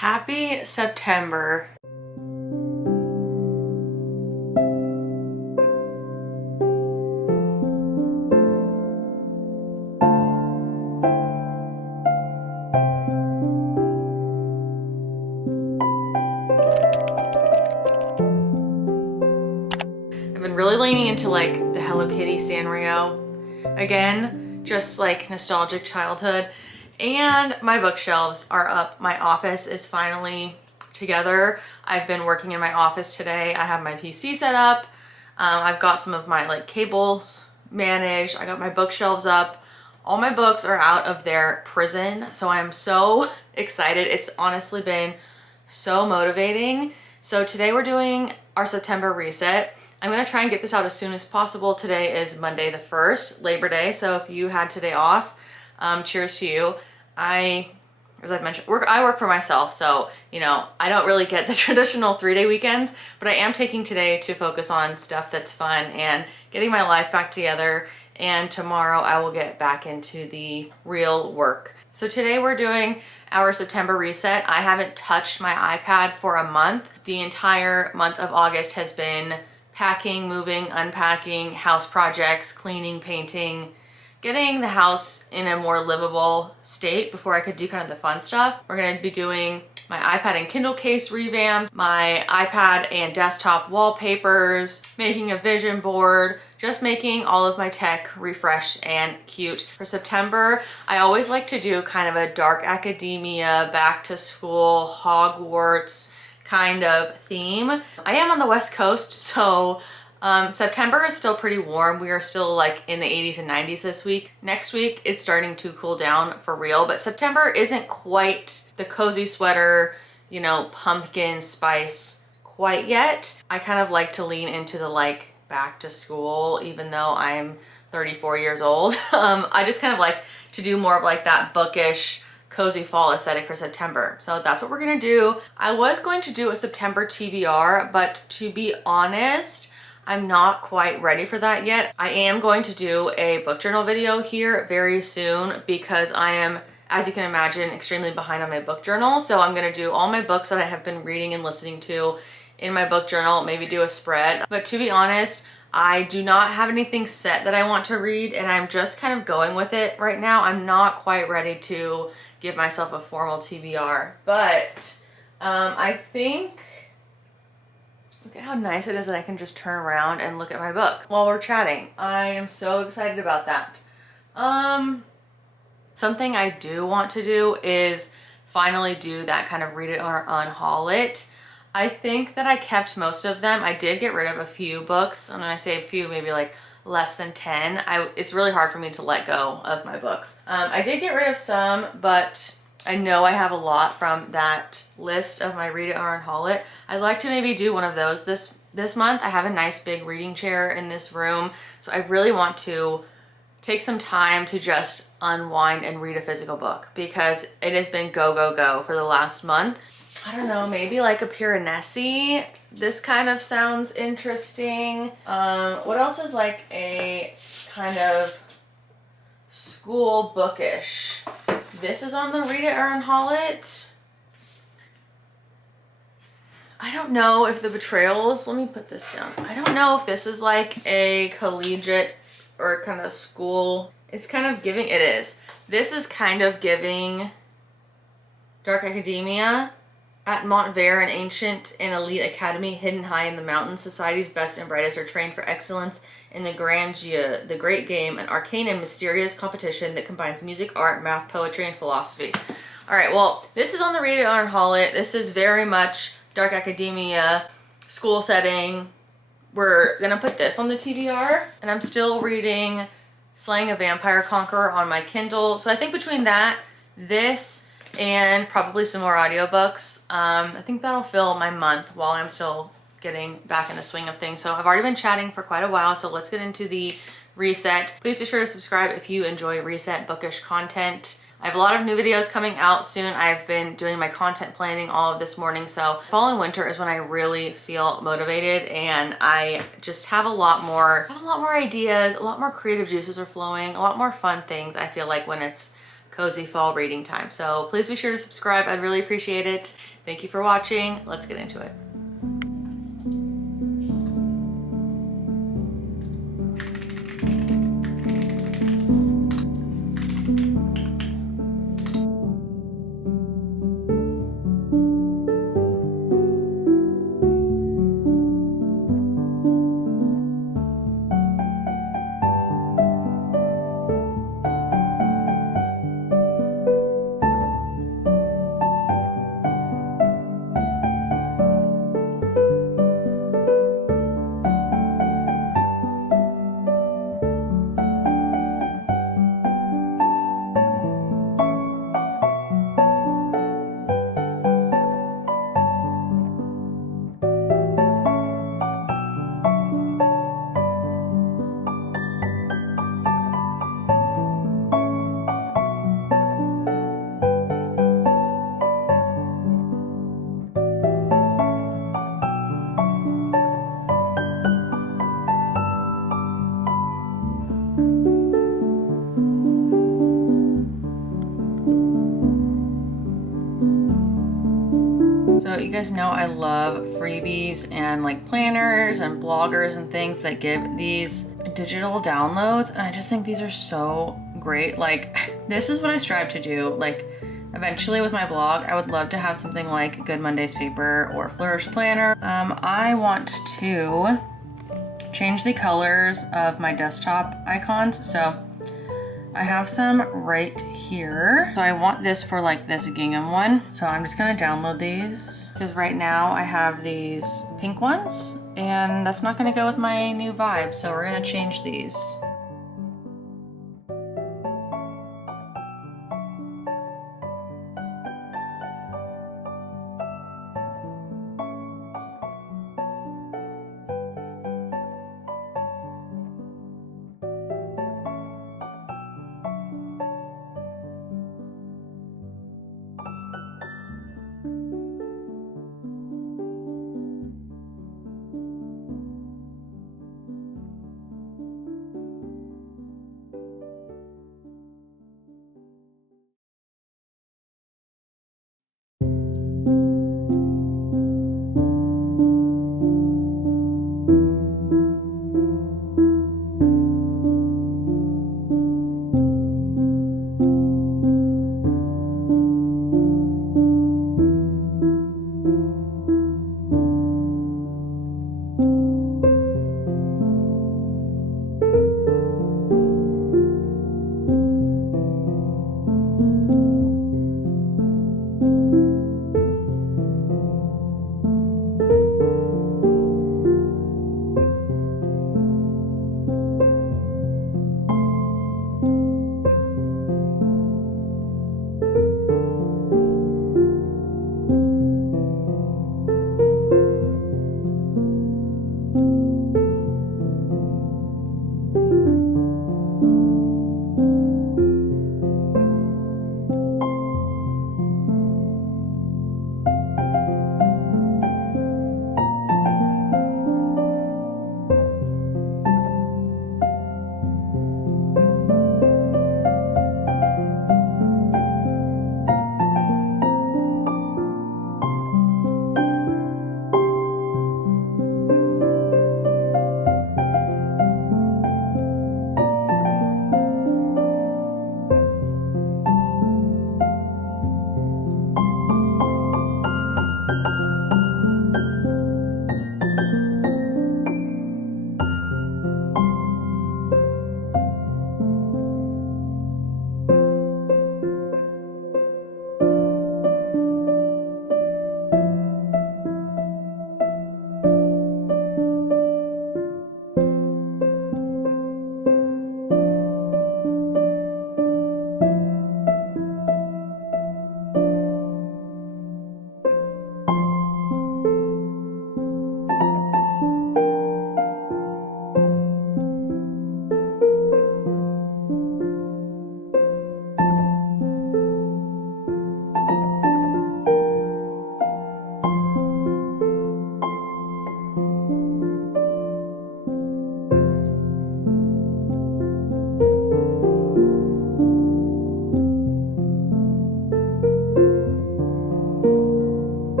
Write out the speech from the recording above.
Happy September. I've been really leaning into like the Hello Kitty Sanrio again, just like nostalgic childhood. And my bookshelves are up. My office is finally together. I've been working in my office today. I have my PC set up. I've got some of my like cables managed. I got my bookshelves up. All my books are out of their prison. So I'm so excited. It's honestly been so motivating. So today we're doing our September reset. I'm gonna try and get this out as soon as possible. Today is Monday the 1st, Labor Day. So if you had today off, cheers to you. As I've mentioned, I work for myself, so, you know, I don't really get the traditional 3-day weekends, but I am taking today to focus on stuff that's fun and getting my life back together. And tomorrow I will get back into the real work. So today we're doing our September reset. I haven't touched my iPad for a month. The entire month of August has been packing, moving, unpacking, house projects, cleaning, painting, getting the house in a more livable state before I could do kind of the fun stuff. We're gonna be doing my iPad and Kindle case revamp, my iPad and desktop wallpapers, making a vision board, just making all of my tech refreshed and cute. For September, I always like to do kind of a dark academia, back to school, Hogwarts kind of theme. I am on the West Coast, so September is still pretty warm. We are still like in the 80s and 90s this week. Next week, it's starting to cool down for real, but September isn't quite the cozy sweater, you know, pumpkin spice quite yet. I kind of like to lean into the like back to school, even though I'm 34 years old. I just kind of like to do more of like that bookish, cozy fall aesthetic for September. So that's what we're gonna do. I was going to do a September TBR, but to be honest, I'm not quite ready for that yet. I am going to do a book journal video here very soon because I am, as you can imagine, extremely behind on my book journal. So I'm gonna do all my books that I have been reading and listening to in my book journal, maybe do a spread. But to be honest, I do not have anything set that I want to read, and I'm just kind of going with it right now. I'm not quite ready to give myself a formal TBR, but I think, look at how nice it is that I can just turn around and look at my books while we're chatting. I am so excited about that. Something I do want to do is finally do that kind of read it or unhaul it. I think that I kept most of them. I did get rid of a few books, and when I say a few, maybe like less than 10. It's really hard for me to let go of my books. I did get rid of some, but I know I have a lot from that list of my read it or unhaul it. I'd like to maybe do one of those this month. I have a nice big reading chair in this room, so I really want to take some time to just unwind and read a physical book because it has been go, go, go for the last month. I don't know, maybe like a Piranesi. This kind of sounds interesting. What else is like a kind of school bookish? This is on the read it or unhaul it. I don't know if the betrayals, let me put this down. I don't know if this is like a collegiate or kind of school. It's kind of giving, it is. This is kind of giving dark academia. At Montvert, an ancient and elite academy hidden high in the mountains, society's best and brightest are trained for excellence in the grand jeu, the great game, an arcane and mysterious competition that combines music, art, math, poetry, and philosophy. All right, well, this is on the read it or unhaul it. This is very much dark academia, school setting. We're gonna put this on the TBR, and I'm still reading Slaying a Vampire Conqueror on my Kindle. So I think between that, this, and probably some more audiobooks. I think that'll fill my month while I'm still getting back in the swing of things. So I've already been chatting for quite a while, so let's get into the reset. Please be sure to subscribe if you enjoy reset bookish content. I have a lot of new videos coming out soon. I've been doing my content planning all of this morning, so fall and winter is when I really feel motivated, and I just have a lot more ideas, a lot more creative juices are flowing, a lot more fun things I feel like when it's cozy fall reading time. So please be sure to subscribe. I'd really appreciate it. Thank you for watching. Let's get into it. So you guys know I love freebies and like planners and bloggers and things that give these digital downloads, and I just think these are so great. Like, this is what I strive to do. Like, eventually with my blog, I would love to have something like Good Mondays paper or Flourish planner. I want to change the colors of my desktop icons. So I have some right here. So I want this for like this gingham one. So I'm just gonna download these because right now I have these pink ones and that's not gonna go with my new vibe. So we're gonna change these.